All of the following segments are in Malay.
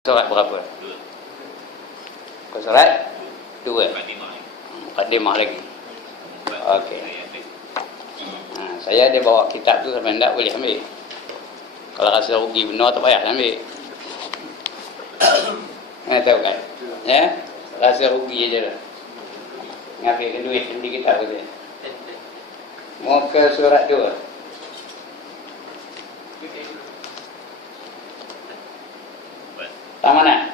Surat berapa? Surat 2. Mukadimah lagi. Okey. Saya ada bawa kitab tu sampai tak boleh ambil. Kalau rasa rugi benar tak payah ambil. Tahu kan? Ya? Rasa rugi aja lah. Ngambil duit di kitab tu. Mau ke surat 2. Tak mana?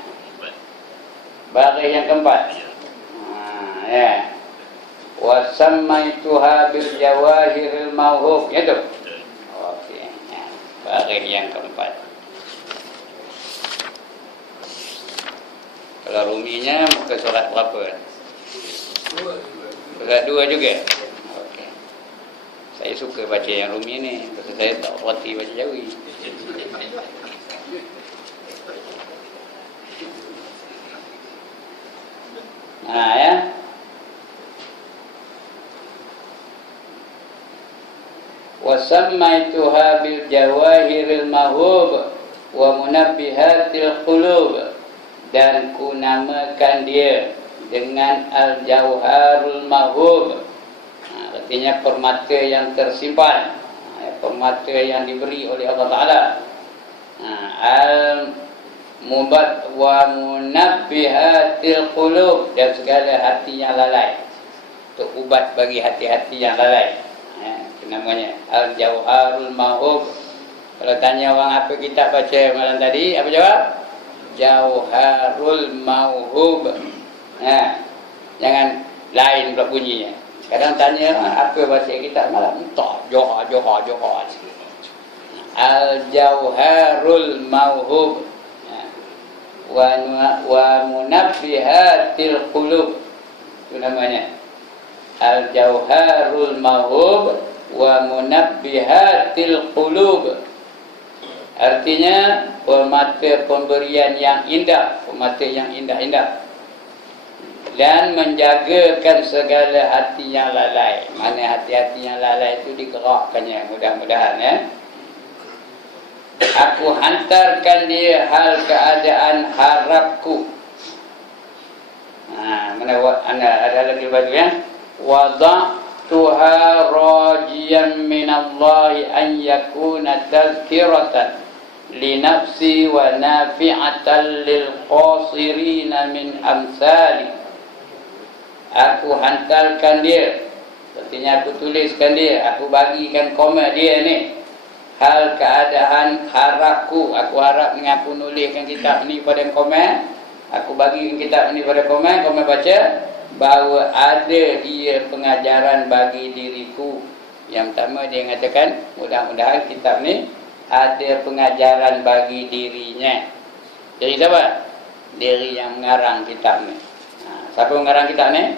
Baris yang keempat. Ya. Wa sammaituha bil jawahiril mawhub. Ya tu. Okey. Ya. Baris yang keempat. Kalau ruminya muka surat berapa? Surat 2 juga. Okey. Saya suka baca yang rumi ni. Pasal saya tak berhati baca Jawi. Ya. Wa sammaituha bil jawahiril mahub wa munabbihatil qulub, dan ku namakan dia dengan al jawharul mahub. Artinya permata yang tersimpan, permata yang diberi oleh Allah Taala. Al mubat wa munabbihatil qulub, dan segala hati yang lalai, untuk ubat bagi hati-hati yang lalai. Itu namanya Al-Jawharul Mahub. Kalau tanya orang apa kitab baca malam tadi, apa jawab? Jawharul Mahub. Jangan lain pula bunyinya. Kadang tanya apa baca kitab malam, tak, Johar. Al-Jawharul Mahub wa munabbihatil qulub, itu namanya Al-Jawharul Mahub wa munabbihatil qulub. Artinya permata pemberian yang indah, permata yang indah-indah, dan menjagakan segala hati yang lalai. Mana hati-hati yang lalai itu digerakkannya, mudah-mudahan ya. Aku hantarkan dia hal keadaan harapku. Mana ada lagi baju ya? Wada'tuha rajiyan minallahi an yakuna tazkiratan li nafsi wa nafi'atan lil qasirina min amsali. Aku hantarkan dia, artinya aku tuliskan dia, aku bagikan komen dia ni, hal keadaan harapku. Aku harap dengan aku nuliskan kitab ni pada komen, aku bagikan kitab ni pada komen baca, bahawa ada dia pengajaran bagi diriku. Yang pertama dia mengatakan mudah-mudahan kitab ni ada pengajaran bagi dirinya. Jadi siapa? Diri yang mengarang kitab ni. Siapa mengarang kitab ni?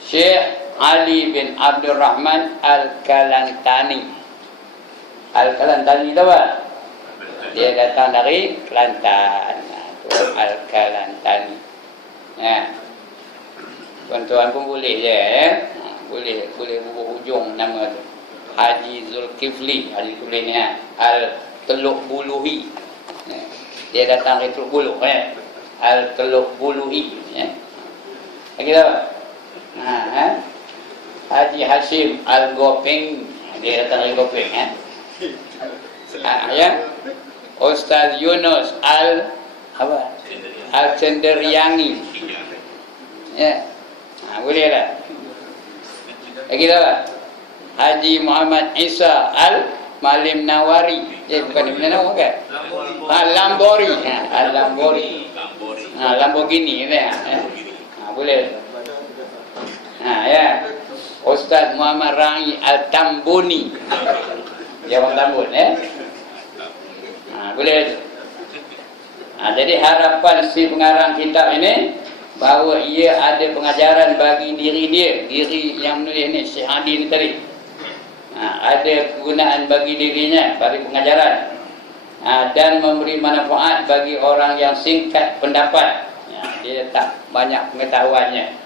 Syekh Ali bin Abdul Rahman Al-Kalantani. Al-Kalantani tahu tak? Dia datang dari Kelantan. Al-Kalantani. Tuan-tuan pun boleh je boleh bubuh hujung nama tu. Haji Zulkifli. Haji Zulkifli ni Al-Teluk Buluhi. Dia datang dari Teluk Buluh Al-Teluk Buluhi. Lagi tahu? Haji Hashim Al-Gopeng. Dia datang dari Gopeng Ustaz Yunus Al-Cenderyangi. Boleh lah. Lagi tahu tak? Haji Muhammad Isa Al-Malim Nawari. Bukan dia punya nama kan? Lambori. Lamborghini boleh. Ustaz Muhammad Rai Al-Tambuni. Dia orang Tambun boleh. Jadi harapan si pengarang kitab ini bahawa ia ada pengajaran bagi diri dia, diri yang menulis ni, Syekh Ali ni tadi. Ada kegunaan bagi dirinya, bagi pengajaran, dan memberi manfaat bagi orang yang singkat pendapat. Dia tak banyak pengetahuannya.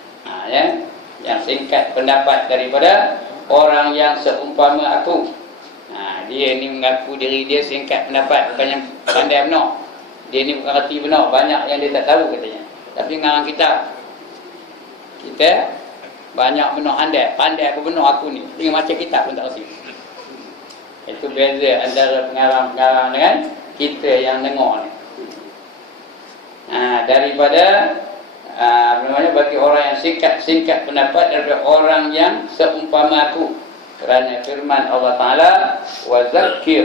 Yang singkat pendapat daripada orang yang seumpama aku. Dia ni mengaku diri dia singkat pendapat, bukan yang pandai benar. Dia ni bukan reti benar, banyak yang dia tak tahu katanya. Tapi ngarang kita banyak benar pandai aku benar aku ni. Dengan macam kita pun tak reti. Itu beza antara pengarang-pengarang dengan kita yang dengar ni. Daripada bagi orang yang singkat pendapat daripada orang yang seumpama aku. Kerana firman Allah Ta'ala, wa zakir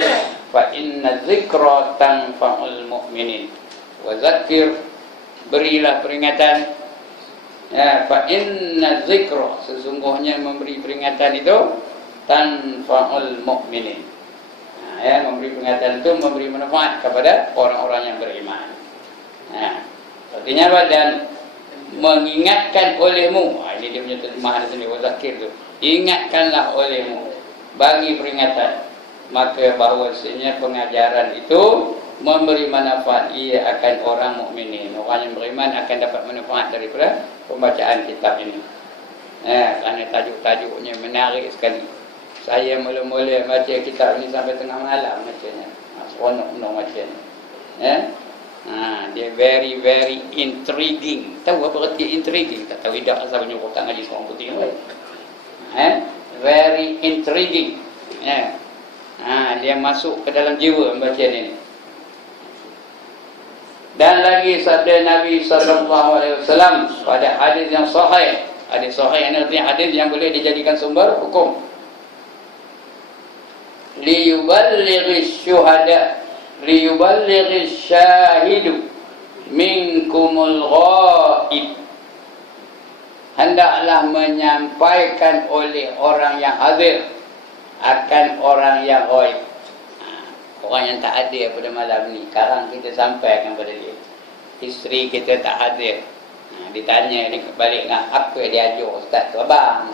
fa inna zikra tanfa'ul mu'minin. Wa zakir, berilah peringatan. Fa inna zikra, sesungguhnya memberi peringatan itu tanfa'ul mu'minin. Memberi peringatan itu memberi manfaat kepada orang-orang yang beriman. Artinya apa? Dan mengingatkan olehmu. Ini dia punya terjemahan di sini, wa zakir tu. Ingatkanlah olehmu, bagi peringatan, maka bahawasanya pengajaran itu memberi manfaat ia akan orang mukminin. Orang yang beriman akan dapat manfaat daripada pembacaan kitab ini. Kerana tajuk-tajuknya menarik sekali. Saya mula-mula baca kitab ini sampai tengah malam bacanya. Seronok macamnya. Dia very very intriguing. Tahu apa arti intriguing? Tak tahu dah asal menyuruh tak ngaji seorang putih ni. Very intriguing. Dia masuk ke dalam jiwa membaca ini. Dan lagi sabda Nabi SAW pada hadis yang sahih. Hadis sahih ini artinya hadis yang boleh dijadikan sumber hukum. Liyuballighish syuhada, liyuballighish syahidu minkumul ghaib. Hendaklah menyampaikan oleh orang yang hadir akan orang yang ghaib. Orang yang tak hadir pada malam ni, sekarang kita sampaikan pada dia. Isteri kita tak hadir. Ditanya dia balik dengan apa dia ajar ustaz tu, abang.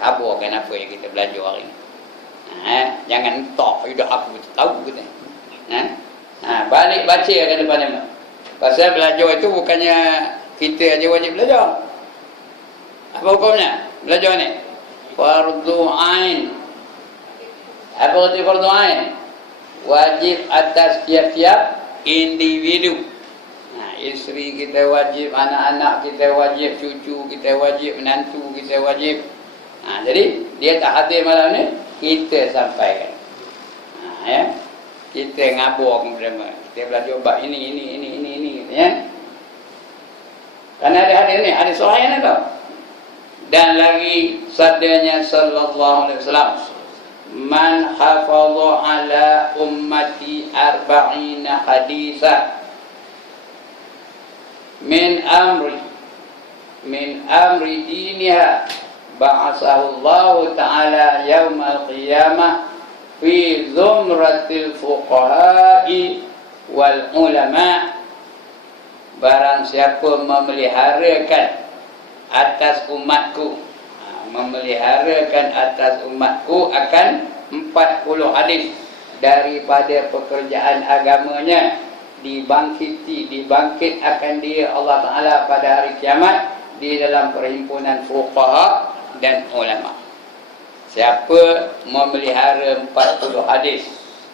Kabarkan apa yang kita belajar hari ni. Jangan entok, dah aku tahu kita. Balik baca ke depan dia. Pasal belajar itu bukannya kita aja wajib belajar. Apa hukumnya belajar ni? Fardu ain. Apa arti fardu ain? Wajib atas tiap-tiap individu. Isteri kita wajib, anak-anak kita wajib, cucu kita wajib, menantu kita wajib. Jadi dia tak hadir malam ni, kita sampaikan. Kita ngabur kepada mereka. Kita belajar bab ini ya. Karena ada hadis ni, hadis sahih ni tau. Dan lagi sabdanya sallallahu alaihi wasallam, man hafadha ala ummati arba'ina hadisa min amri diniha ba'asahu Allah ta'ala yaumal qiyamah fi zumratil fuqaha'i wal ulama. Barang siapa memeliharakan atas umatku, memeliharakan atas umatku akan 40 hadis daripada pekerjaan agamanya, dibangkit akan dia Allah Ta'ala pada hari kiamat di dalam perhimpunan fuqaha dan ulama. Siapa memelihara 40 hadis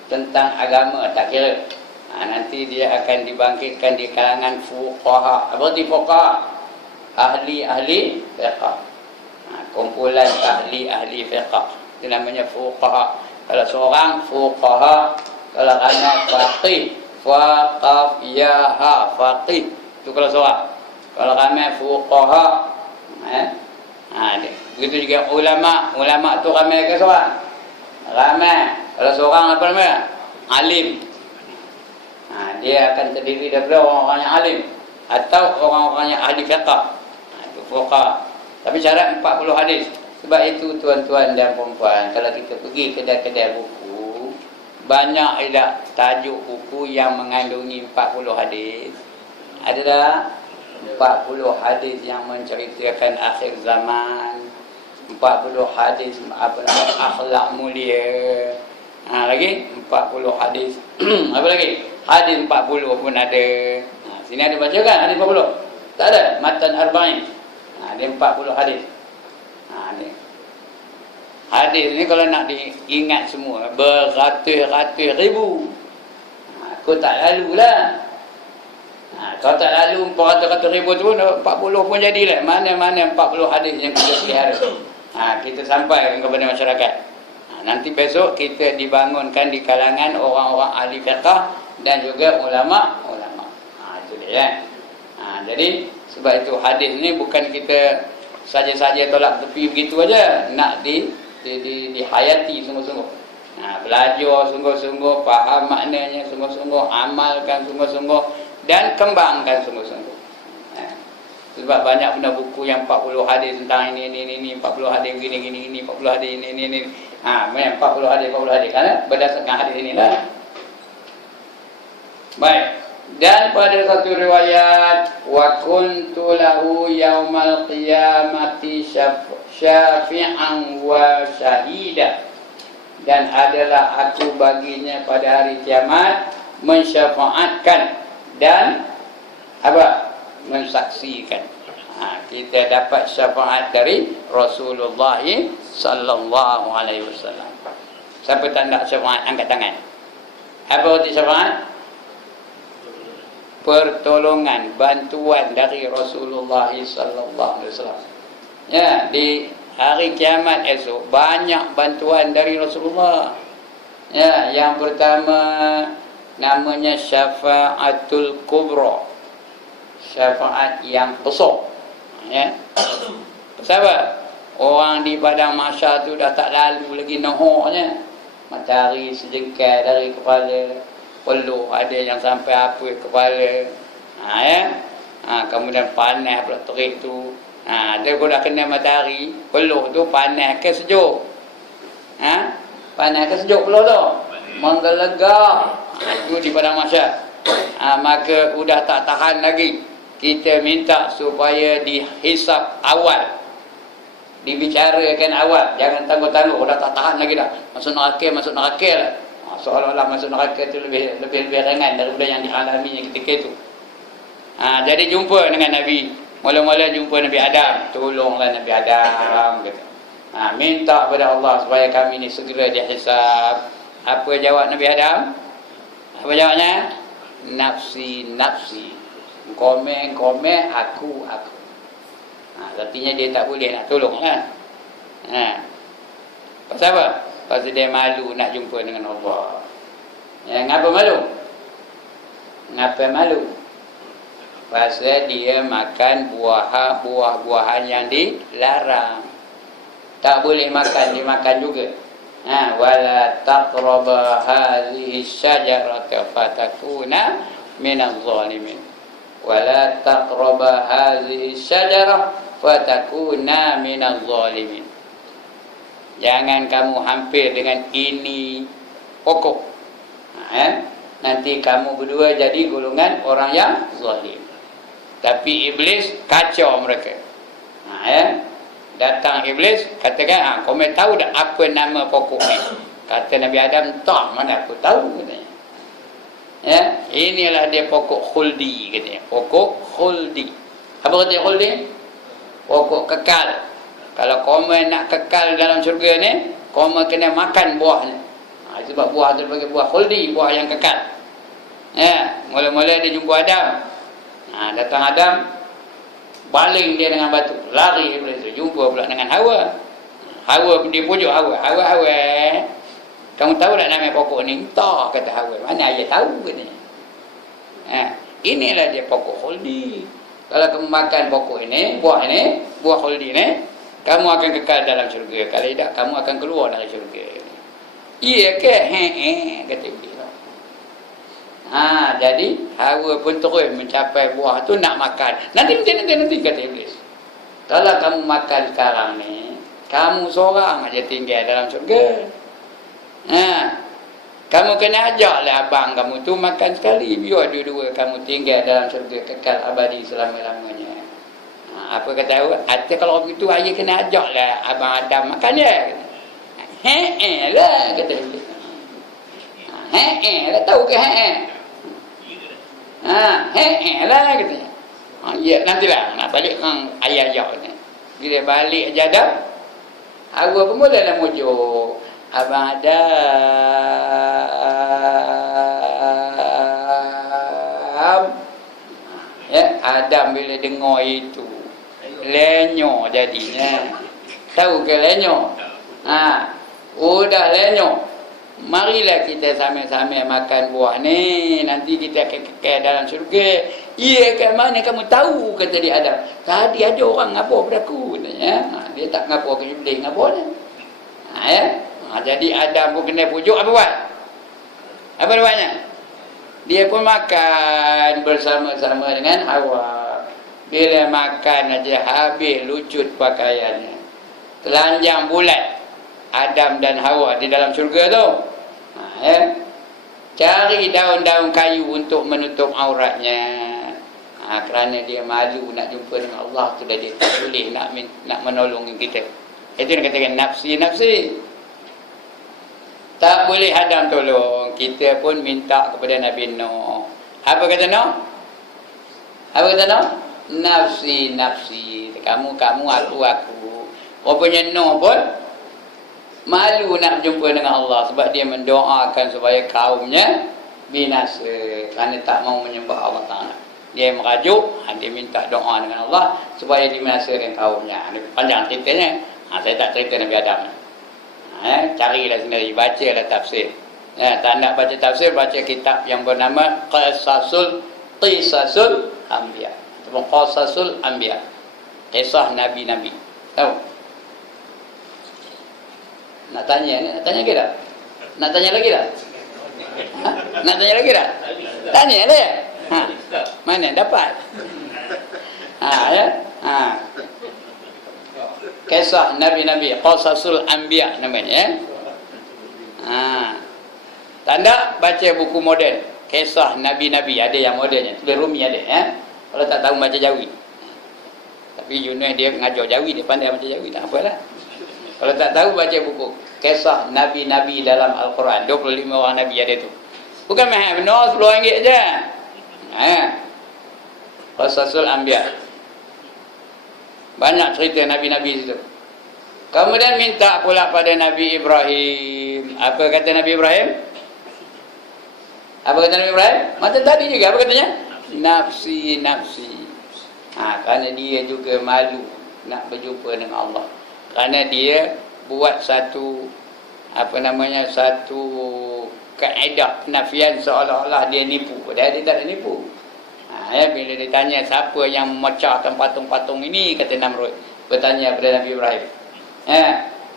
tentang agama, tak kira, nanti dia akan dibangkitkan di kalangan fuqaha. Apa arti fuqaha? Ahli-ahli fiqh. Kumpulan ahli-ahli fiqh. Itu namanya fuqaha. Kalau seorang fuqaha, kalau anak faqih, faqaf ya ha faqih. Itu kalau seorang. Kalau ramai fuqaha, begitu juga ulama. Ulama tu ramai ke seorang? Ramai. Kalau seorang apa namanya? Alim. Dia akan terdiri daripada orang-orang yang alim atau orang-orang yang ahli fiqh. Itu fuqaha. Tapi syarat 40 hadis. Sebab itu tuan-tuan dan puan-puan, kalau kita pergi kedai-kedai buku, banyak tidak tajuk buku yang mengandungi 40 hadis. Ada tak? 40 hadis yang menceritakan akhir zaman, 40 hadis akhlak mulia. Lagi 40 hadis. Apa lagi? Hadis 40 pun ada. Sini ada baca kan hadis 40? Tak ada. Matan Arba'in. Ada 40 hadis. Ni. Hadis ni kalau nak diingat semua beratus-ratus ribu. Aku tak lalu lah. Kalau tak lalu 400,000 tu 40 pun jadilah. Mana-mana 40 hadis yang kita pelihara. Kita sampaikan kepada masyarakat. Nanti besok kita dibangunkan di kalangan orang-orang ahli fiqh dan juga ulama-ulama. Itu dia. Jadi sebab itu hadis ni bukan kita saja-saja tolak tepi begitu aja, nak dihayati sungguh-sungguh. Belajar sungguh-sungguh, faham maknanya sungguh-sungguh, amalkan sungguh-sungguh dan kembangkan sungguh-sungguh. Sebab banyak benda buku yang 40 hadis tentang ini, 40 hadis gini, 40 hadis ini. Memang 40 hadis kan berdasarkan hadis inilah. Baik. Dan pada satu riwayat, wa kuntu lahu yaumal qiyamati syafi'an wa syahida. Dan adalah aku baginya pada hari kiamat mensyafaatkan dan mensaksikan. Kita dapat syafaat dari Rasulullah sallallahu alaihi wasallam. Siapa tak nak syafaat angkat tangan. Apa arti syafaat? Pertolongan, bantuan dari Rasulullah sallallahu alaihi wasallam. Ya, di hari kiamat esok banyak bantuan dari Rasulullah. Ya, yang pertama namanya syafaatul kubra. Syafaat yang besar. Ya. Sebab orang di padang mahsyar tu dah tak lalu lagi nahoknya. Matahari sejengkal dari kepala, peluh ada yang sampai apa kepala. Kemudian panas pula terik tu. Dia pun dah kena matahari, peluh tu panas ke sejuk? Panas ke sejuk peluh tu? Menggelegar. Itu di padang mahsyar. Maka sudah tak tahan lagi. Kita minta supaya dihisap awal, dibicarakan awal, jangan tangguh-tangguh. Dah tak tahan lagi dah, masuk neraka lah. Seolah-olah masuk neraka itu lebih ringan daripada yang dialaminya ketika itu. Jadi jumpa dengan Nabi. Mula-mula jumpa Nabi Adam. Tolonglah Nabi Adam, kata. Minta kepada Allah supaya kami ni segera dihisap. Apa jawab Nabi Adam? Apa jawabnya? Nafsi, nafsi. Komen, aku. Artinya dia tak boleh nak tolong kan. Pasal apa? Pasal dia malu nak jumpa dengan Allah. Ngapa malu? Pasal dia makan buah-buahan yang dilarang. Tak boleh makan, dimakan juga. Wala taqraba hadhihi syajarata fatakuna minaz zalimin. Wala taqraba hadhihi syajarah fatakuna minaz zalimin. Jangan kamu hampir dengan ini pokok. Nanti kamu berdua jadi golongan orang yang zalim. Tapi iblis kacau mereka. Datang iblis katakan, kau tahu tak apa nama pokok ni? Kata Nabi Adam, tak, mana aku tahu, katanya. Inilah dia pokok khuldi, katanya. Pokok khuldi. Apa kata khuldi? Pokok kekal. Kalau kau nak kekal dalam syurga ni, kau kena makan buahnya. Sebab buah tu bagi buah khuldi, buah yang kekal. Mula-mula dia jumpa Adam. Datang Adam, baling dia dengan batu, lari iblis tu, jumpa pula dengan Hawa. Hawa di pojok Hawa. Hawa, kamu tahu tak nama pokok ni? Tak, kata Hawa. Mana ayah tahu, katanya. Inilah dia pokok khuldi. Kalau kamu makan pokok ini, buah khuldi ni, kamu akan kekal dalam syurga. Kalau tidak, kamu akan keluar dari syurga. Iya ke? Kata iblis. Jadi Hawa pun terus mencapai buah tu nak makan. Nanti kata iblis. Kalau kamu makan sekarang ni, kamu seorang aja tinggal dalam syurga. Kamu kena ajaklah abang kamu tu makan sekali, biar dua-dua kamu tinggal dalam syurga kekal abadi selama-lamanya. Apa kata Hawa? Kalau begitu ayah kena ajaklah abang Adam makan dia. Lah kata iblis. Lah tahu ke lah katanya. Ya, nantilah nak balik ayah ni. Bila balik aja dah, Hawa pun mulalah mujuk. Abang Adam. Ya, Adam bila dengar itu lenyo jadinya. Tahu ke lenyo? Udah lenyo. Marilah kita sama-sama makan buah ni, nanti kita kekal dalam syurga. Iya, kat mana kamu tahu, kata dia Adam. Tadi ada orang ngapa pada aku, ya. Dia tak ngapa ke iblis, ngapa dia. Ya. Jadi Adam pun kena pujuk, apa buat? Apa buatnya? Dia pun makan bersama-sama dengan Hawa. Bila makan aja habis lucut pakaiannya. Telanjang bulat Adam dan Hawa di dalam syurga tu. Cari daun-daun kayu untuk menutup auratnya. Kerana dia malu nak jumpa dengan Allah tu, dah dia tak boleh nak menolong kita. Itu yang katakan nafsi. Tak boleh Adam tolong. Kita pun minta kepada Nabi Nuh. Apa kata Nuh? Nafsi. Kamu, aku. Rupanya Nuh pun malu nak jumpa dengan Allah sebab dia mendoakan supaya kaumnya binasa kerana tak mau menyembah Allah Ta'ala. Dia merajuk, dia minta doa dengan Allah supaya dibinasakan kaumnya. Panjang ceritanya. Saya tak cerita Nabi Adam. Carilah sendiri, bacalah tafsir. Tak nak baca tafsir, baca kitab yang bernama Qisasul Anbiya. Ataupun Qisasul Anbiya. Kisah Nabi-Nabi. Tahu? Nak tanya ke tak? Nak tanya lagi tak? Nak tanya lagi tak? Tanya dia. Mana dapat? Ya. Kisah Nabi-Nabi, Qisasul Anbiya namanya. Tanda baca buku moden, Kisah Nabi-Nabi, ada yang modennya, tulis Rumi ada, Kalau tak tahu baca Jawi. Tapi Yunus dia ngajar Jawi, dia pandai baca Jawi, tak apalah. Kalau tak tahu baca buku Kisah Nabi-Nabi dalam Al-Quran, 25 orang Nabi ada tu. Bukan mahal benar, RM10 je. Qisasul Anbiya. Banyak cerita Nabi-Nabi situ. Kemudian minta pula pada Nabi Ibrahim. Apa kata Nabi Ibrahim? Macam tadi juga, apa katanya? Nafsi. Kerana dia juga malu nak berjumpa dengan Allah. Kerana dia buat satu kaedah penafian seolah-olah dia nipu. Padahal dia tak ada nipu. Bila ditanya siapa yang memecahkan patung-patung ini, kata Namrud bertanya kepada Nabi Ibrahim,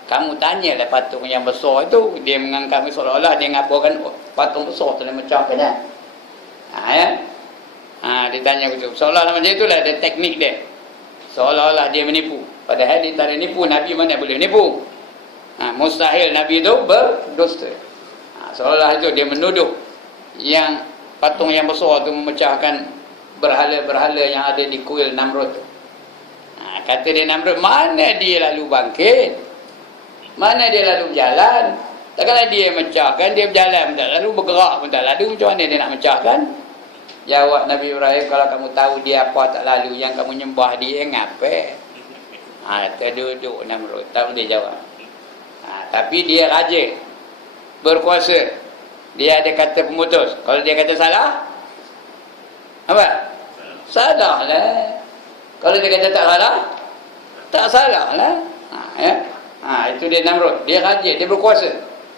kamu tanyalah patung yang besar itu. Dia menganggap seolah-olah dia ngapakan patung besar tu, dia mecahkannya. Dia tanya begitu, seolah-olah macam itulah ada teknik dia, seolah-olah dia menipu. Padahal dia tak ada nipu. Nabi mana boleh nipu? Mustahil Nabi itu berdusta. Seolah itu dia menuduh yang patung yang besar itu memecahkan berhala-berhala yang ada di kuil Namrud. Kata dia Namrud, mana dia lalu bangkit? Mana dia lalu berjalan? Takkanlah dia mecahkan, dia berjalan pun tak lalu, bergerak pun tak lalu, macam mana dia nak mecahkan? Jawab Nabi Ibrahim, kalau kamu tahu dia apa tak lalu, yang kamu nyembah dia ngapa? Terduduk Namrud, tak boleh jawab. Tapi dia raja, berkuasa. Dia ada kata pemutus. Kalau dia kata salah, apa? Salah lah. Kalau dia kata tak salah, tak salah lah. Itu dia Namrud. Dia raja, dia berkuasa.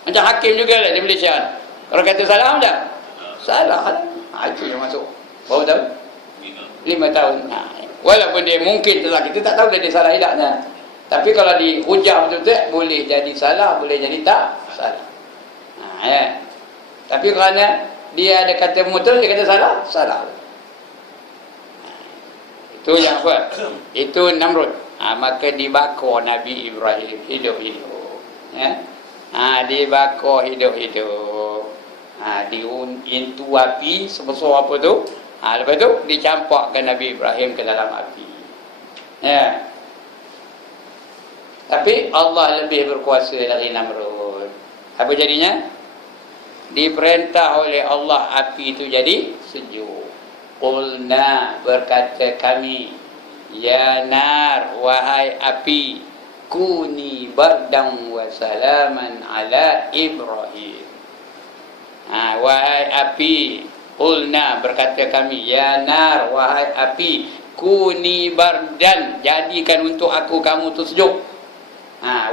Macam hakim juga lah di Malaysia. Kalau kata salah macam? Salah lah. Itu yang masuk. Berapa tahun? 5 tahun. Walaupun dia mungkin telah, kita tak tahu dia salah tidaknya. Tapi kalau dihujah betul-betul, boleh jadi salah, boleh jadi tak salah. Tapi kerana dia ada kata mutul, dia kata salah, salah. Itu yang apa? Itu Namrud. Maka dibakar Nabi Ibrahim hidup-hidup. Dibakar hidup-hidup. Diintu api sebesar apa tu? Lepas tu dicampakkan Nabi Ibrahim ke dalam api. Tapi Allah lebih berkuasa dari Namrud. Apa jadinya? Diperintah oleh Allah api itu jadi sejuk. Qulna, berkata kami, ya nar, wahai api, kuni bardan wa salaman ala Ibrahim. Wahai api, Qulna, berkata kami, ya nar, wahai api, kuni bardan, jadikan untuk aku kamu tu sejuk.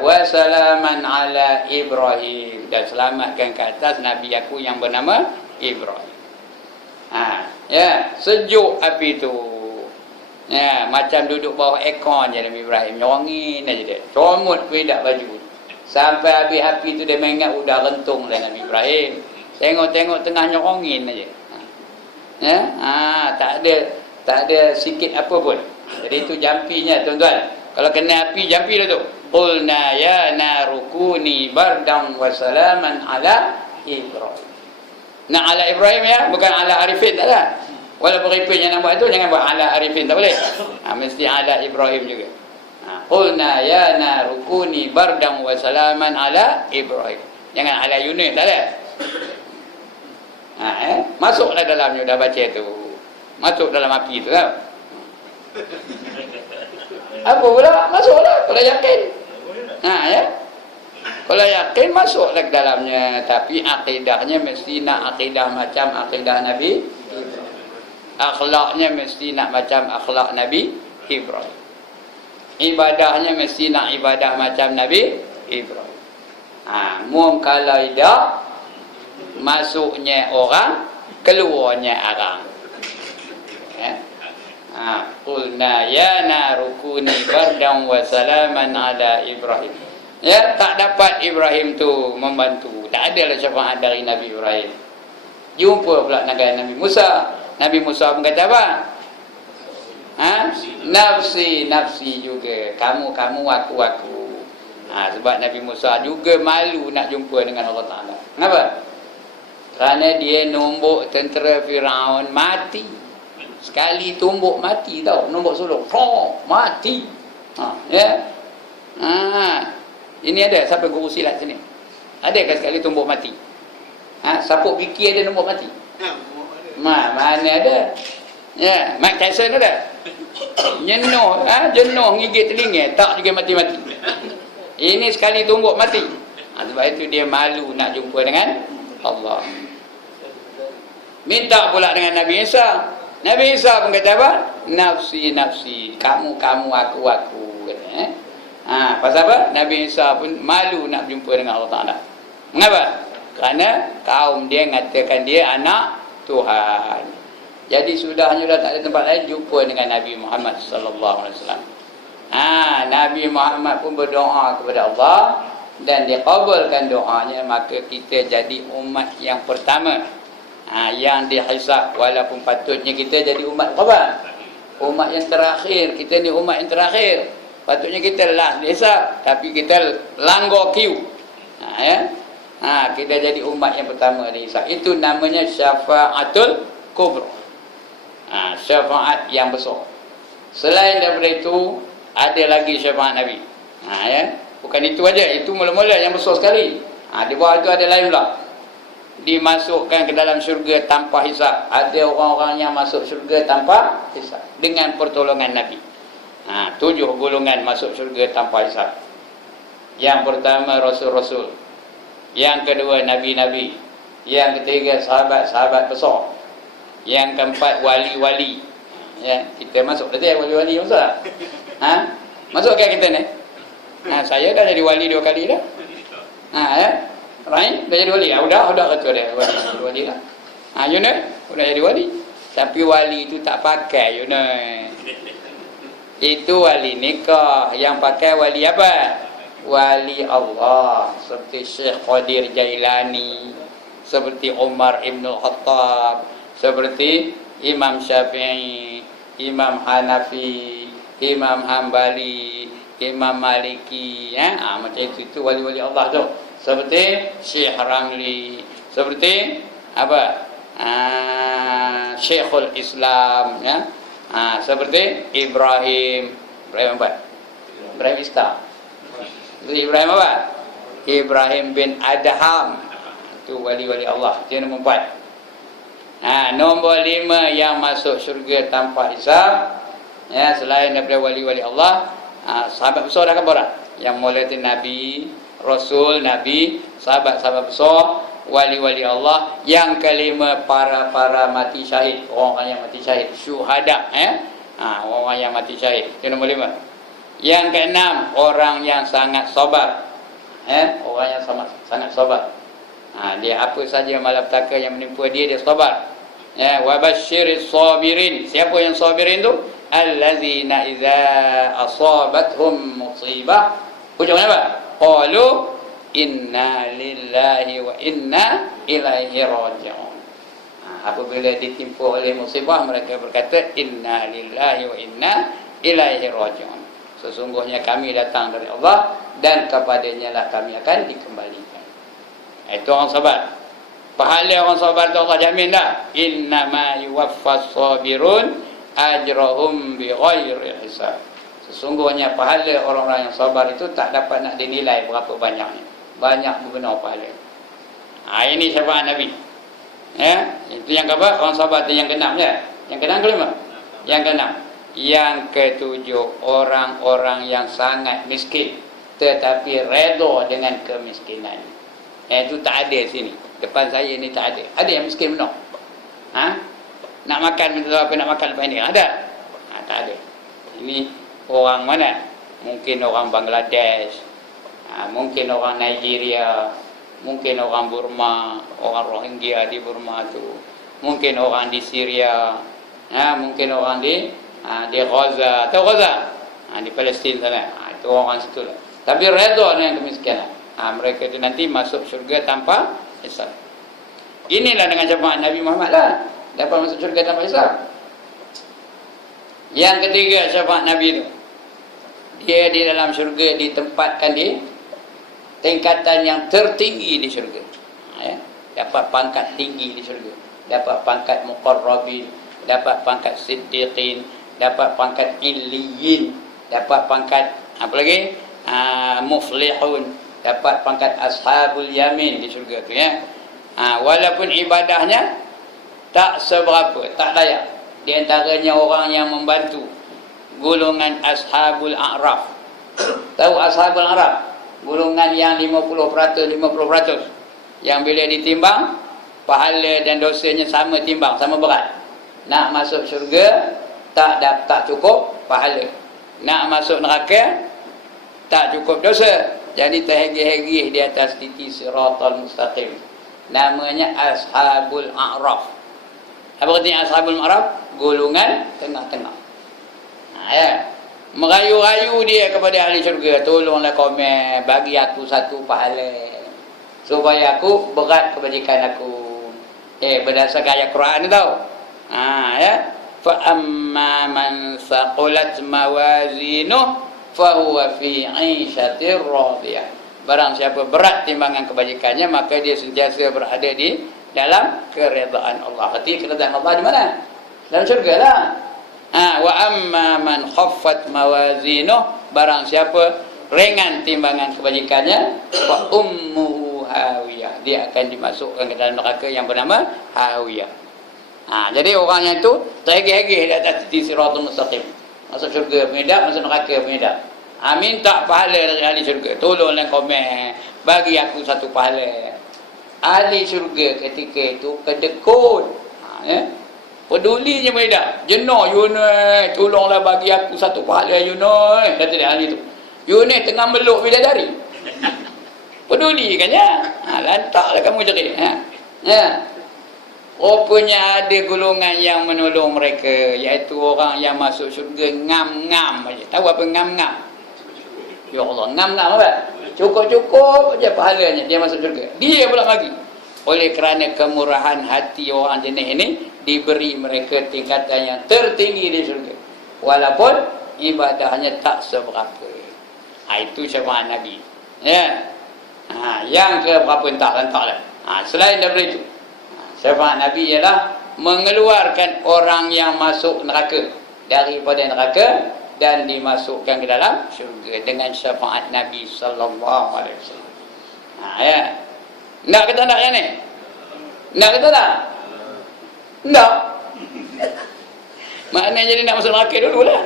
Wa salaman ala Ibrahim, dan selamatkan ke atas Nabi aku yang bernama Ibrahim. Ya, sejuk api tu. Ya, macam duduk bawah ekor je Nabi Ibrahim, nyongin aja dia. Comot kedak baju. Sampai habis api tu dia mengingat udah rentung dah Nabi Ibrahim. Tengok-tengok tengah nyongin aja. Ya, tak ada sikit apa pun. Jadi itu jampinya tuan-tuan. Kalau kena api jampi dah tu. Qulna ya narukuni bardam wa salaman ala Ibrahim. Nak ala Ibrahim ya, bukan ala Arifin, tak ada. Walaupun Arifin yang nak buat tu, jangan buat ala Arifin, tak boleh. Mesti ala Ibrahim juga. Qulna ya narukuni bardam wa salaman ala Ibrahim. Jangan ala Yunus, tak ada. Masuklah dalamnya, dah baca tu. Masuk dalam api tu tau. Apa pula? Masuklah kalau yakin. Ya. Kalau yakin masuklah ke dalamnya, tapi akidahnya mesti nak akidah macam akidah Nabi Ibrahim. Akhlaknya mesti nak macam akhlak Nabi Ibrahim. Ibadahnya mesti nak ibadah macam Nabi Ibrahim. Kalau tidak, masuknya orang, keluarnya arang. Qulna ya narukuni bardam wa salaman ala Ibrahim. Ya, tak dapat Ibrahim tu membantu. Tak adalah syafaat dari Nabi Ibrahim. Jumpa pula Nabi Musa. Nabi Musa pun kata apa? Nafsi, nafsi juga. Kamu, aku. Sebab Nabi Musa juga malu nak jumpa dengan Allah Ta'ala. Kenapa? Kerana dia nombok tentera Firaun mati. Sekali tumbuk mati tau. Nombok sulung. Mati. Ya. Ini ada siapa guru silat sini? Adakah sekali tumbuk mati? Sapuk fikir ada nombok mati? Mana ada? Ya, Mike Tyson ada. Jenuh gigit telinga, tak juga mati-mati. Ini sekali tumbuk mati. Sebab itu dia malu nak jumpa dengan Allah. Minta pula dengan Nabi Isa. Nabi Isa pun kata apa? Nafsi, nafsi. Kamu, aku. Kata, pasal apa? Nabi Isa pun malu nak jumpa dengan Allah Ta'ala. Mengapa? Kerana kaum dia mengatakan dia anak Tuhan. Jadi sudahnya dah tak ada tempat lain jumpa dengan Nabi Muhammad sallallahu alaihi wasallam. Nabi Muhammad pun berdoa kepada Allah dan dikabulkan doanya, maka kita jadi umat yang pertama yang dihisab. Walaupun patutnya kita jadi umat apa? Umat yang terakhir. Kita ni umat yang terakhir. Patutnya kita last dihisab, tapi kita langgar queue. Kita jadi umat yang pertama dihisab. Itu namanya syafa'atul kubra. Syafaat yang besar. Selain daripada itu, ada lagi syafaat Nabi. Bukan itu aja, itu mula-mula yang besar sekali. Di bawah itu ada lain pula. Dimasukkan ke dalam syurga tanpa hisab. Ada orang-orang yang masuk syurga tanpa hisab dengan pertolongan Nabi. 7 golongan masuk syurga tanpa hisab. Yang pertama Rasul-Rasul. Yang kedua Nabi-Nabi. Yang ketiga sahabat-sahabat besar. Yang keempat wali-wali. Kita masuk dah tak wali-wali masuk tak? Masuk ke kita ni? Saya dah jadi wali 2 kali dah. Right? Dah jadi wali. Udah kata dah wali lah. Yunus udah jadi wali. Tapi wali itu tak pakai Yunus. Itu wali nikah. Yang pakai wali apa? Wali Allah. Seperti Syekh Qadir Jailani, seperti Umar Ibn Khattab, seperti Imam Syafi'i, Imam Hanafi, Imam Hambali, Imam Maliki. Macam itu wali-wali Allah tu. Seperti Syekh Ramli, seperti apa? Syekhul Islam, seperti Ibrahim apa? Ibrahim Ista. Ibrahim apa? Ibrahim bin Adham. Itu wali-wali Allah. Itu nombor 4. Nombor 5 yang masuk syurga tanpa hisab, selain daripada wali-wali Allah, sahabat besar dah kan orang yang mulai Nabi, Rasul, Nabi, sahabat-sahabat besar, wali-wali Allah. Yang kelima, para mati syahid, orang yang mati syahid, syuhada, orang yang mati syahid. Itu nombor 5. Yang keenam, orang yang sangat sabar, orang yang sangat sabar. Dia apa saja malapetaka yang menimpa dia sabar. Wa basyiris sabirin. Siapa yang sabirin tu? Allazina idza asabathum musibah, ujungnya apa? Qalu inna lillahi wa inna ilaihi raji'un. Apabila ditimpa oleh musibah, mereka berkata inna lillahi wa inna ilaihi raji'un. Sesungguhnya kami datang dari Allah dan kepadanya lah kami akan dikembalikan. Itu orang sabar. Pahala orang sabar tu Allah jamin dah. Innama yuwaffas sabirun ajrahum bighairi hisab. Sesungguhnya pahala orang-orang yang sabar itu tak dapat nak dinilai berapa banyaknya. Banyak benar pahala. Ini syafaat Nabi. Itu yang keberapa? Orang sabar itu yang keenam ya. Yang keenam kelima? Yang keenam. Yang ketujuh, orang-orang yang sangat miskin tetapi redha dengan kemiskinan. Itu tak ada sini. Depan saya ni tak ada. Ada yang miskin benar? Nak makan minta apa, nak makan lepas ni ada? Tak ada. Ini orang mana? Mungkin orang Bangladesh, mungkin orang Nigeria, mungkin orang Burma, orang Rohingya di Burma tu, mungkin orang di Syria, mungkin orang di Gaza, tahu Gaza? Di Palestin sana. Itu orang situ lah. Tapi redha dengan kemiskinan. Mereka itu nanti masuk syurga tanpa hisab. Inilah dengan syafaat Nabi Muhammad lah, dapat masuk syurga tanpa hisab. Yang ketiga syafaat Nabi itu, dia di dalam syurga ditempatkan di tingkatan yang tertinggi di syurga. Dapat pangkat tinggi di syurga. Dapat pangkat muqarrabin, dapat pangkat siddiqin, dapat pangkat illiyin, dapat pangkat apa lagi? Muflihun, dapat pangkat ashabul yamin di syurga tu ya. Walaupun ibadahnya tak seberapa, tak layak. Di antaranya orang yang membantu golongan ashabul a'raf. Tahu ashabul a'raf? Golongan yang 50%, 50%. Yang bila ditimbang, pahala dan dosanya sama timbang, sama berat. Nak masuk syurga tak cukup pahala. Nak masuk neraka tak cukup dosa. Jadi terhegih-hegih di atas titi siratal mustaqim. Namanya ashabul a'raf. Apa artinya ashabul a'raf? Golongan tengah-tengah. Merayu-rayu dia kepada ahli syurga, tolonglah komen, bagi aku satu pahala supaya aku berat kebajikan aku. Berdasarkan ayat Quran ni tahu. Fa amma man saqulat mawazinuh fa huwa fi 'ishatir radiyah. Barang siapa berat timbangan kebajikannya, maka dia sentiasa berada di dalam keredaan Allah. Arti keredaan Allah di mana? Dalam syurga lah. Wa amma man khaffat mawazinuh, barang siapa ringan timbangan kebajikannya, fa ummuhu hawiyah, dia akan dimasukkan ke dalam neraka yang bernama hawiyah. Jadi orangnya itu terhegih-hegih di atas siratul mustaqim. Masuk syurga penyedap, masuk neraka penyedap. Minta pahala dari ahli syurga, tolonglah komen, bagi aku satu pahala. Ahli syurga ketika itu kedekut, pedulinya mereka, jenuh Yunus, tolonglah bagi aku satu pahala Yunus. Kata dia ahli tu, Yunus tengah meluk bidadari. Peduli kan ya? Lantaklah kamu cerit. Rupanya ada golongan yang menolong mereka, iaitu orang yang masuk syurga ngam-ngam aja. Tahu apa ngam-ngam? Ya Allah, ngam-ngam apa? Cukup-cukup je pahalanya dia masuk syurga. Dia pula bagi. Oleh kerana kemurahan hati orang jenis ini, diberi mereka tingkatan yang tertinggi di syurga. Walaupun ibadahnya tak seberapa. Itu syafaat Nabi. Yang ke berapa entah-entahlah. Selain daripada itu, syafaat Nabi ialah mengeluarkan orang yang masuk neraka daripada neraka dan dimasukkan ke dalam syurga dengan syafaat Nabi sallallahu alaihi wasallam. Nak kata nak yang ni? Nak kata tak? Nak. Maknanya jadi nak masuk neraka dululah.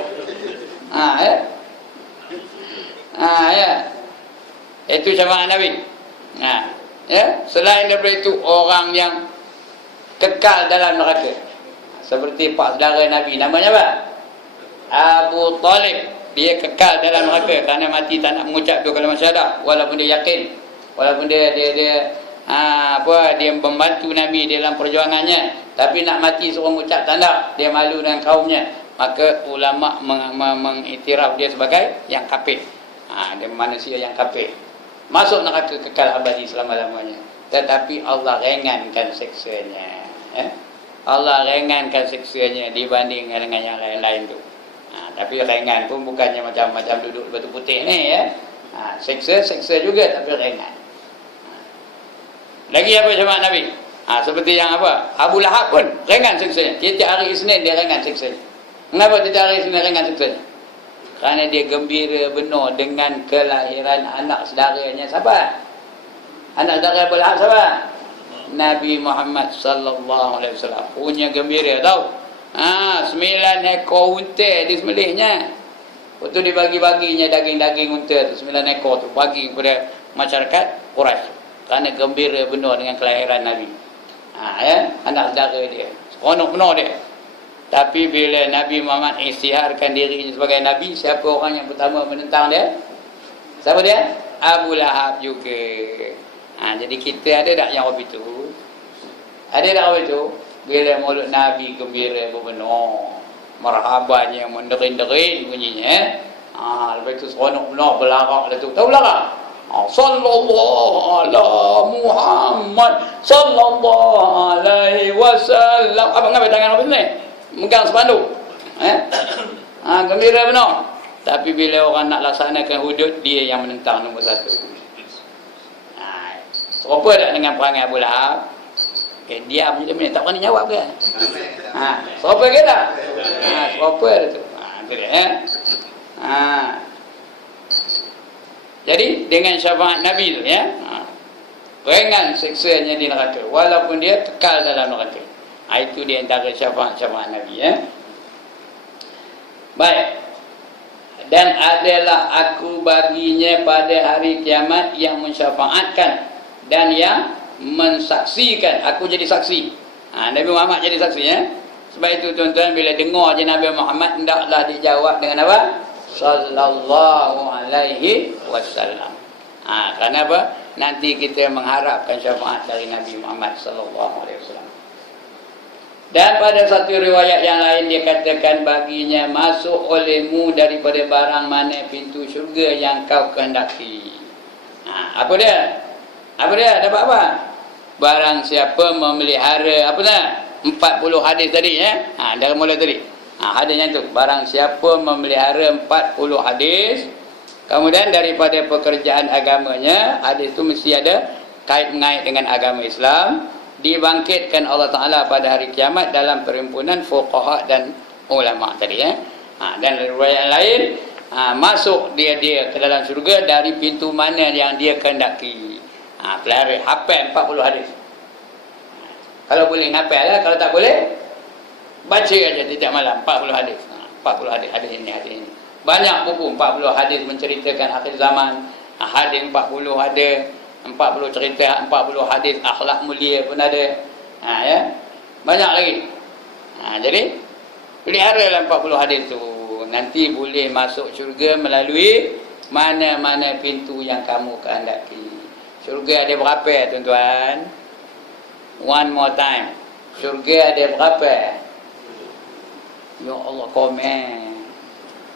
Itu syafaat Nabi. Ya, selain daripada itu orang yang kekal dalam neraka. Seperti pak saudara Nabi, namanya apa? Abu Talib. Dia kekal dalam neraka kerana mati tak nak mengucap dua kalimah syahadah, walaupun dia yakin, walaupun dia membantu Nabi dalam perjuangannya, tapi nak mati suruh mengucap tanda, dia malu dengan kaumnya. Maka ulama mengiktiraf dia sebagai yang kafir. Dia manusia yang kafir. Masuk neraka kekal abadi selama-lamanya. Tetapi Allah ringankan siksanya. Allah ringankan siksanya dibanding dengan yang lain-lain tu. Tapi ringan pun bukannya macam duduk batu putih ni ya. Siksa juga tapi ringan. Lagi apa jemaah Nabi? Seperti yang apa? Abu Lahab pun ringan siksanya. Tiap hari Isnin dia ringan siksanya. Kenapa tiap hari Isnin ringan siksanya? Kerana dia gembira benar dengan kelahiran anak saudaranya. Siapa? Anak saudara Abu Lahab siapa? Nabi Muhammad sallallahu alaihi wasallam. Punya gembira tahu. 9 ekor unta disembelihnya. Lepas tu dibagi-baginya daging-daging unta tu 9 ekor tu bagi kepada masyarakat Quraisy. Kerana gembira benar dengan kelahiran Nabi. Anak saudara dia. Seronok benar dia. Tapi bila Nabi Muhammad isytiharkan dirinya sebagai Nabi, siapa orang yang pertama menentang dia? Siapa dia? Abu Lahab juga. Jadi kita ada tak yang orang itu? Ada tak orang itu? Bila mulut Nabi gembira benar, marhabannya menderin-derin bunyinya. Lepas itu seronok benar berlarak dah tu. Tahu berlarak? Sallallahu ala Muhammad sallallahu alaihi wasallam. Apa ngapai tangan apa ni? Megang sepanduk. Gembira benar. Tapi bila orang nak laksanakan hudud, dia yang menentang nombor satu. Serupa tak dengan perangai Abu Lahab? Diam je dia tak berani jawab ke? Serupa ke tak? Serupa tu. Jadi dengan syafaat Nabi tu ya. Ringan siksanya di neraka walaupun dia kekal dalam neraka. Itu di antara syafaat-syafaat Nabi ya. Baik. Dan adalah aku baginya pada hari kiamat yang mensyafaatkan dan yang mensaksikan. Aku jadi saksi. Nabi Muhammad jadi saksi ya. Sebab itu tuan-tuan bila dengar je Nabi Muhammad hendaklah dijawab dengan apa? Sallallahu alaihi wasallam. Kerana apa? Nanti kita mengharapkan syafaat dari Nabi Muhammad sallallahu alaihi wasallam. Dan pada satu riwayat yang lain dia katakan baginya masuk olehmu daripada barang mana pintu syurga yang kau kehendaki. Apa dia? Apa dia? Dapat apa? Barang siapa memelihara apa dah? 40 hadis tadi ya. Dari mula tadi. Hadisnya tu. Barang siapa memelihara 40 hadis, kemudian daripada pekerjaan agamanya, hadis tu mesti ada kait-mengait dengan agama Islam. Dibangkitkan Allah Ta'ala pada hari kiamat dalam perhimpunan fuqaha dan ulama tadi ya. Dan riwayat lain masuk dia ke dalam syurga dari pintu mana yang dia kehendaki. Pelari hafal 40 hadis. Kalau boleh hafal lah, kalau tak boleh baca aja setiap malam 40 hadis. 40 hadis ini. Banyak buku 40 hadis menceritakan akhir zaman. Hadis 40 ada. 40 cerita, 40 hadis akhlak mulia pun ada. Ya. Banyak lagi. Jadi pelihara 40 hadis tu. Nanti boleh masuk syurga melalui mana-mana pintu yang kamu kehendaki. Syurga ada berapa tuan-tuan? One more time. Syurga ada berapa? Ya Allah komen.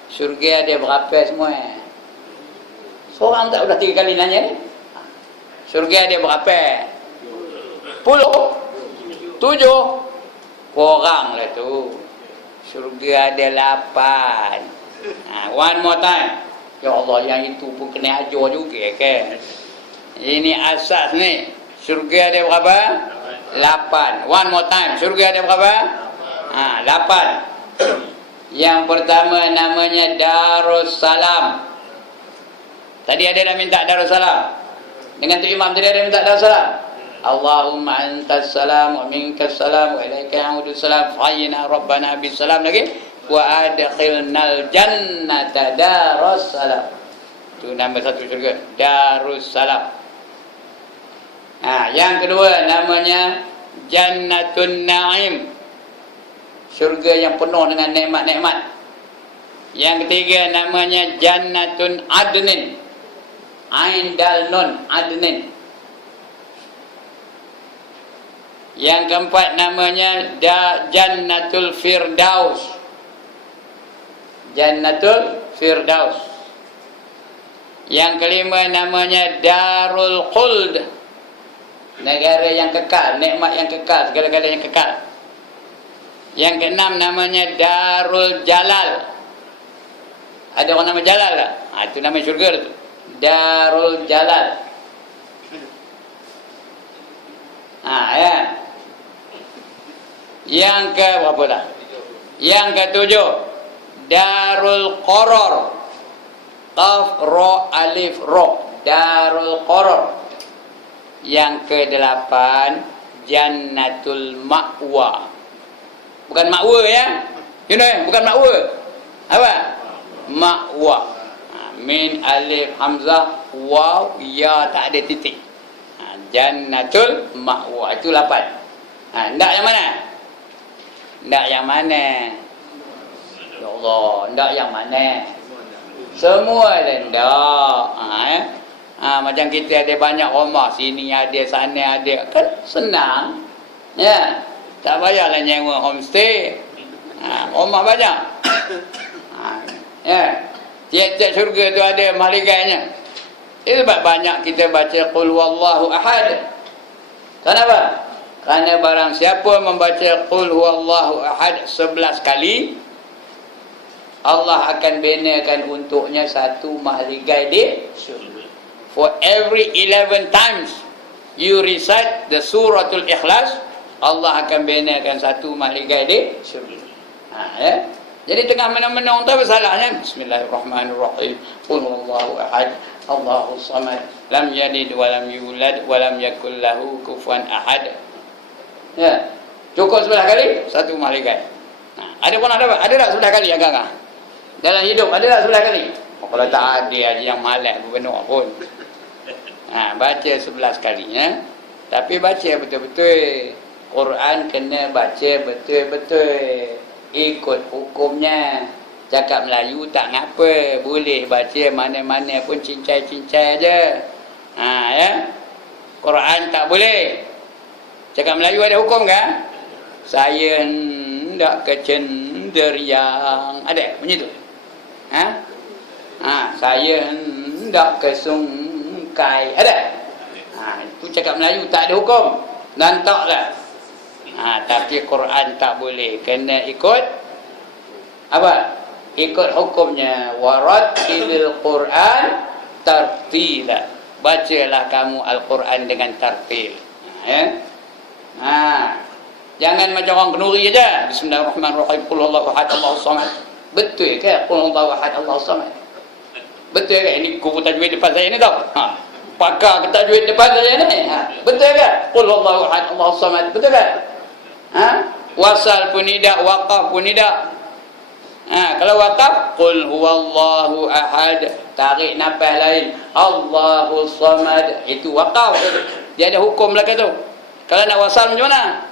Syurga ada berapa semua? Seorang tak sudah 3 kali nanya ni? Syurga ada berapa? 10? 7? Kurang lah tu. Syurga ada 8. One more time. Ya Allah, yang itu pun kena ajar juga kan. Ini asas ni. Syurga ada berapa? 8. One more time. Syurga ada berapa? 8. Yang pertama namanya Darussalam. Tadi ada dah minta Darussalam. Dengan tu imam tadi ada minta Darussalam. Allahumma antas salam wa minkas salam wa ilaika ya'udus salam fayyina rabbana bis salam lagi wa adkhilnal jannata Darussalam. Tu nama satu syurga, Darussalam. Yang kedua namanya Jannatun Naim, syurga yang penuh dengan nikmat-nikmat. Yang ketiga namanya Jannatun Adnin, Ain Dal Nun, Adnin. Yang keempat namanya Jannatul Firdaus, Jannatul Firdaus. Yang kelima namanya Darul Khuld, negara yang kekal, nikmat yang kekal, segala-galanya yang kekal. Yang keenam namanya Darul Jalal. Ada orang nama Jalal tak? Itu nama syurga tu, Darul Jalal. Ya. Yang ke berapa dah? Yang ketujuh Darul Qarar, Qaf Ra Alif Ra, Darul Qarar. Yang kedelapan Jannatul Ma'wa, bukan Ma'wa ya, you know, bukan Ma'wa, apa? Ma'wa. Min alif hamzah waw ya, tak ada titik. Jannatul Ma'wa itu 8. Ndak yang mana? Ndak yang mana? Ya Allah, ndak yang mana? Semua dah ndak. Macam kita ada banyak rumah, sini ada, sana ada, kan senang. Ya, tak payahlah nyewa homestay. Rumah banyak. Ya, tiap-tiap syurga tu ada maligainya. Itu sebab banyak kita baca Qul Huwallahu Ahad. Kenapa? Kerana barang siapa membaca Qul Huwallahu Ahad 11 kali, Allah akan binakan untuknya satu mahligai di syurga. For every 11 times you recite the Suratul Ikhlas, Allah akan binakan satu mahligai di syurga. Ya. Jadi tengah menang-menang tu apa salahnya? Bismillahirrahmanirrahim. Qul Huwallahu Ahad, Allahus Samad, lam yalid wa lam yulad wa lam yakul lahu kufuwan ahad. Ya. Cukup 11 kali satu mahligai. Ada pun ada tak 11 kali agak-agak? Dalam hidup ada tak 11 kali? Kalau tak ada aja yang malas benar pun. Baca 11 kali ya. Tapi baca betul-betul. Quran kena baca betul-betul. Ikut hukumnya. Cakap Melayu tak ngapa, boleh baca mana-mana pun cincai-cincai aja. Ya. Quran tak boleh. Cakap Melayu ada hukum kan? Saya hendak ke cenderiang. Ada bunyi tu? Saya hendak ke Sungkai. Ada? Itu cakap Melayu tak ada hukum. Nantaklah. Tapi Quran tak boleh. Kena ikut apa? Ikut hukumnya. Warattilil Quran tartila. Bacalah kamu Al-Quran dengan tartil. Jangan macam orang kenduri aja. Bismillahirrahmanirrahim. Qul huwallahu ahad, Allahus samad. Betul ke? Qul huwallahu ahad, Allahus samad. Betul ke? Ini guru tajwid depan saya ni tau. Pakar tajwid depan saya ni. Betul ke? Qul huwallahu ahad, Allahus samad. Betul ke? Wasal pun tidak, waqaf pun tidak. Kalau waqaf, qul huwallahu ahad, tarik nafas lain, Allahus samad, itu waqaf. Dia ada hukum belakang tu. Kalau nak wasal macam mana?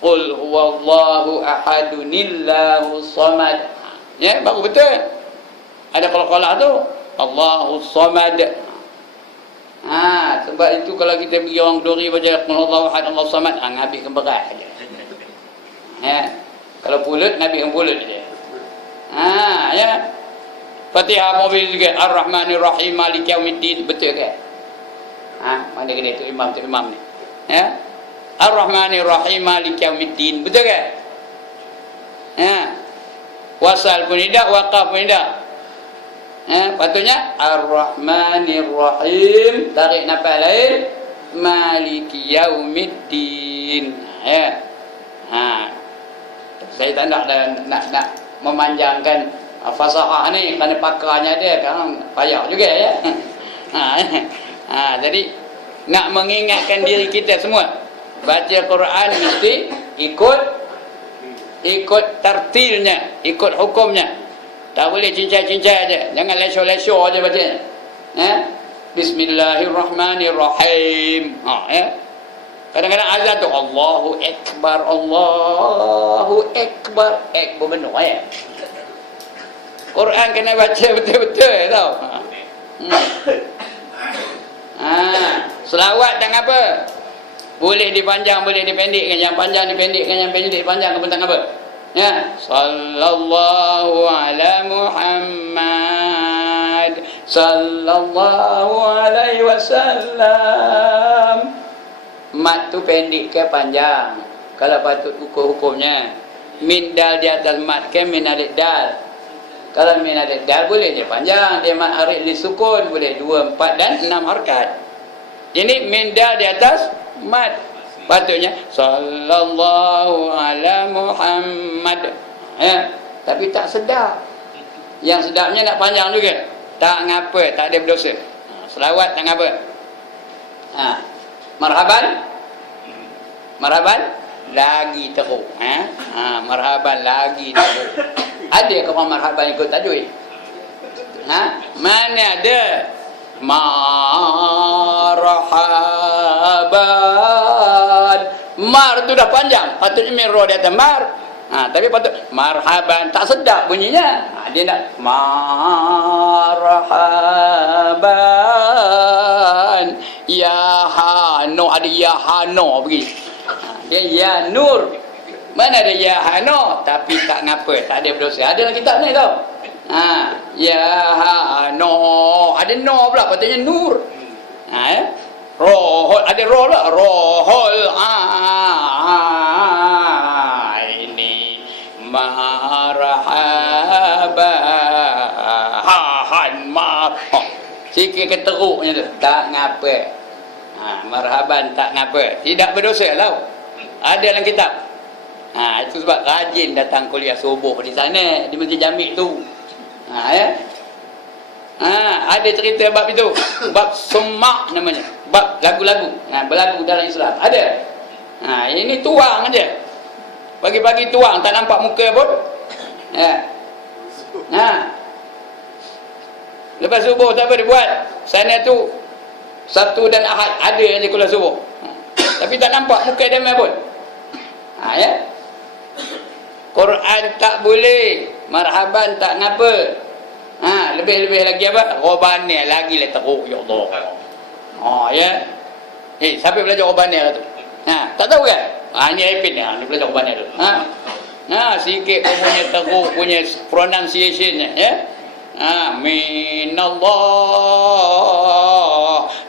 Qul huwallahu ahadunillahus samad. Ya, baru betul. Ada qalqalah tu, Allahus samad. Sebab itu kalau kita pergi orang kenduri baca qul huwallahu ahad, Allahus samad, habiskan berat aja. Kalau pulut, habiskan pulut je. Ya. Fatihah mobil juga, Ar-Rahmanir-Rahim, Maliki Yaumiddin, betul ke? Mana kena tu imam ni? Ya. Ar-Rahmanir-Rahim, Maliki Yaumiddin, betul ke? Wasal pun tidak, waqaf pun tidak. Patutnya Ar-Rahmanir-Rahim, tarik nafas lain, Maliki Yaumiddin. Saya tak nak memanjangkan fasahah ni kerana pakarnya dia kan payah juga ya. Jadi nak mengingatkan diri kita semua, baca Quran mesti ikut tartilnya, ikut hukumnya. Tak boleh cincai-cincai aja. Jangan lesor-lesor aja baca. Bismillahirrahmanirrahim. Ya. Kadang-kadang azan tu Allahu Akbar, Allahu Akbar. Benar ya. Quran kena baca betul-betul tau. Selawat dan apa? Boleh dipanjang, boleh dipendekkan. Yang panjang dipendekkan, yang pendek dipanjang tentang apa? Ya, sallallahu ala Muhammad, sallallahu alaihi wasallam. Mat tu pendek ke panjang? Kalau patut ukur hukumnya. Min dal di atas mat ke min alif dal. Kalau min alif dal boleh dia panjang, dia mat harif li sukun boleh 2, 4 dan 6 harakat. Ini min dal di atas mat. Patutnya sallallahu ala Muhammad. Ya, tapi tak sedap. Yang sedapnya nak panjang juga. Tak ngapa, tak ada berdosa. Selawat tak ngapa. Marhaban. Marhaban lagi teruk. Marhaban lagi teruk. Ada ke orang marhaban ikut tajwid? Mana ada? Marhaban. Mar tu dah panjang. Patutnya mirro di atas mar. Tapi patut marhaban tak sedap bunyinya. Dia nak marhaban. Ya hano, ada ya hano pergi. Dia ya nur. Mana ada ya hano tapi tak ngapa, tak ada berdosa. Ada dalam kitab ni tau. Ya hano, ada no pula patutnya nur. Rohol, ada roh pula. Rohol ini marhaban mar. Sikit keteruknya tu. Tak ngapa. Marhaban tak ngapa. Tidak berdosa tau. Ada dalam kitab. Itu sebab rajin datang kuliah subuh di sana, di Masjid Jamik tu. Ya. Ada cerita bab itu. Bab summak namanya. Bab lagu-lagu. Berlagu dalam Islam. Ada. Ini tuang aja. Pagi-pagi tuang, tak nampak muka pun. Lepas subuh tak apa dia buat. Sana tu Sabtu dan Ahad ada yang dia kuliah subuh. Tapi tak nampak muka dia pun. Ya. Quran tak boleh. Marhaban tak ngapa. Lebih-lebih lagi apa? Robannya lagi lah teruk. Ya Allah. Ya. Siapa belajar robannya lah tu? Tak tahu kan? Ini Aipin ni. Dia belajar robannya tu. Sikit pun punya teruk punya pronunciation-nya. Ya. Minallah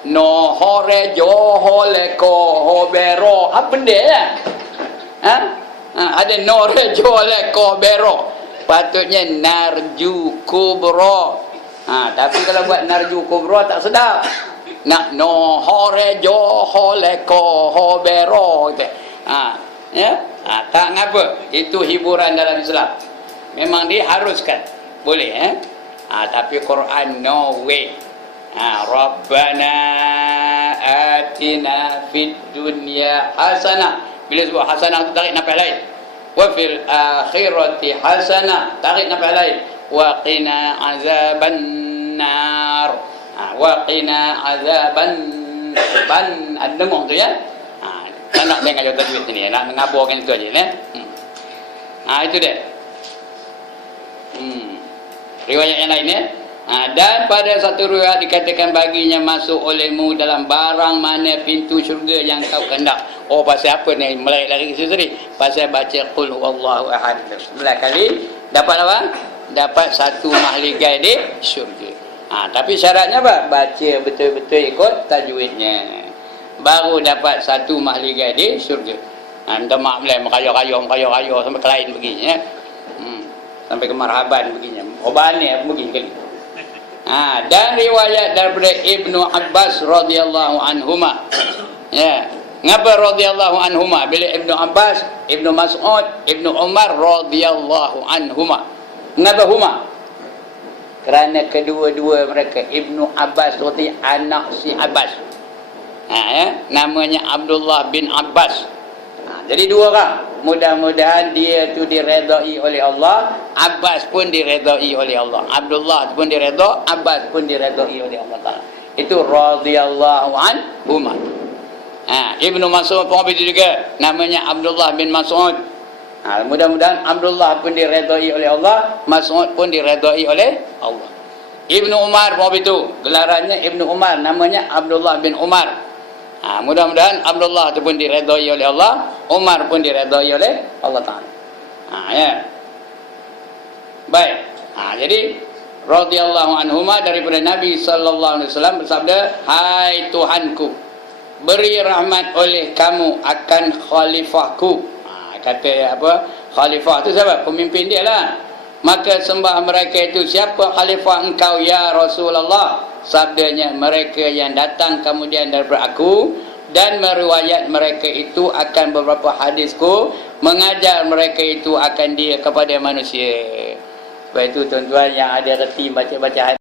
nohore johole kohobero. Apa benda ya? Ada nore johole kohobero. Patutnya narju kubro. Tapi kalau buat narju kubro tak sedap. Nak nohore johole kohobero. Ya? Tak ngapa. Itu hiburan dalam Islam. Memang diharuskan. Boleh tapi Quran no way. Rabbana atina fid dunya hasanah. Bila sebut hasanah tu tarik nafas lain. Wa fil akhirati hasanah, tarik nafas lain. Wa qina azaban nar. Wa qina azaban ada dengung tu ya. Tak nak dengar jawab tajwid ni, nak mengaburkan itu aja ya. Itu dia. Riwayat yang lain ya. Dan pada satu riwayat dikatakan baginya masuk olehmu dalam barang mana pintu syurga yang kau kehendak. Pasal apa ni melait lari ke situ tadi? Pasal baca qul huwallahu ahad 9 kali dapat apa? Dapat satu mahligai di syurga. Tapi syaratnya apa? Baca betul-betul ikut tajwidnya. Baru dapat satu mahligai di syurga. Minta maaf lah merayu-rayu sampai ke lain begini ya. Sampai ke marhaban begini. Obannya begini kali. Dan riwayat daripada Ibnu Abbas radhiyallahu anhuma. Ya. Ngapa radhiyallahu anhuma? Bila Ibnu Abbas, Ibnu Mas'ud, Ibnu Umar radhiyallahu anhuma. Ngapa huma? Kerana kedua-dua mereka Ibnu Abbas seperti anak si Abbas. Namanya Abdullah bin Abbas. Jadi dua orang. Mudah-mudahan dia tu diredai oleh Allah, Abbas pun diredai oleh Allah. Abdullah pun diredai, Abbas pun diredai oleh Allah Taala. Itu radhiyallahu anhuma. Ibnu Mas'ud pun begitu juga, namanya Abdullah bin Mas'ud. Mudah-mudahan Abdullah pun diredai oleh Allah, Mas'ud pun diredai oleh Allah. Ibnu Umar pun begitu, gelarannya Ibnu Umar, namanya Abdullah bin Umar. Mudah-mudahan Abdullah itu pun diredai oleh Allah, Umar pun diredai oleh Allah Ta'ala. Ya. Baik. Jadi radhiyallahu anhuma daripada Nabi sallallahu alaihi wasallam bersabda, "Hai Tuhanku, beri rahmat oleh kamu akan khalifahku." Kata apa? Khalifah itu siapa? Pemimpin dia lah. Maka sembah mereka itu, siapa khalifah engkau ya Rasulullah? Sabdanya, mereka yang datang kemudian daripada aku dan meriwayat mereka itu akan beberapa hadisku, mengajar mereka itu akan dia kepada manusia. Baik itu tuan-tuan yang ada reti baca-baca hadis.